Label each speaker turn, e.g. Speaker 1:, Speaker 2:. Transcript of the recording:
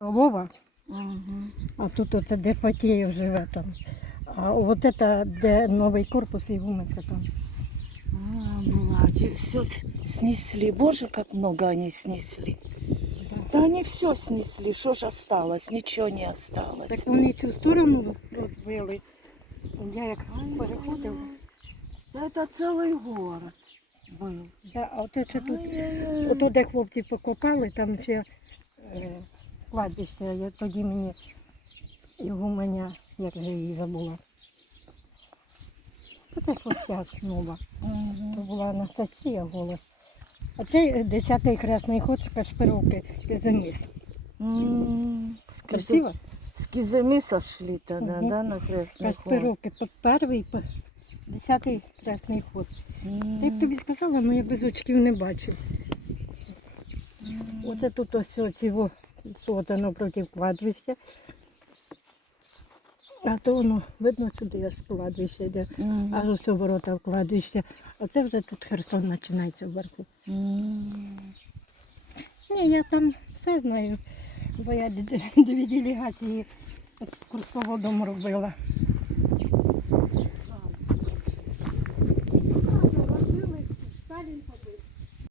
Speaker 1: Вова,
Speaker 2: Мгм.
Speaker 1: а тут оце де Фатєєв живе там. А от це, де новий корпус і Гуменська там.
Speaker 2: А, была. Все снесли. Боже, как много они снесли. Да они все снесли. Что же осталось? Ничего не осталось.
Speaker 1: Так вони цю сторону розбили. Я як переходив.
Speaker 2: Да это целый город был.
Speaker 1: Да, а оце що тут,
Speaker 2: Ай-яй-яй.
Speaker 1: ото де хлопці покопали, там ще е, кладбище, я тоді мені його мене, як же її забула. Оце що зараз нова.
Speaker 2: Мгм.
Speaker 1: То була Анастасія голос. А це 10-й хресний ход з Кашпировки Безоміс.
Speaker 2: М, с
Speaker 1: Красиво?
Speaker 2: С Кизами сошли тогда,
Speaker 1: Мгм.
Speaker 2: да, на крестный ход?
Speaker 1: Кашпировки по- перший, по 10-й хресний ход. Я б тобі сказала, але я без очків не бачу. Оце тут ось оці во сотано проти кладбища. А то воно видно сюди аж кладбище йде.
Speaker 2: Мгм.
Speaker 1: Аж ось ворота в кладбище. це вже тут Херсон починається вверху.
Speaker 2: М.
Speaker 1: Ні, я там все знаю, бо я дві делегації дому робила.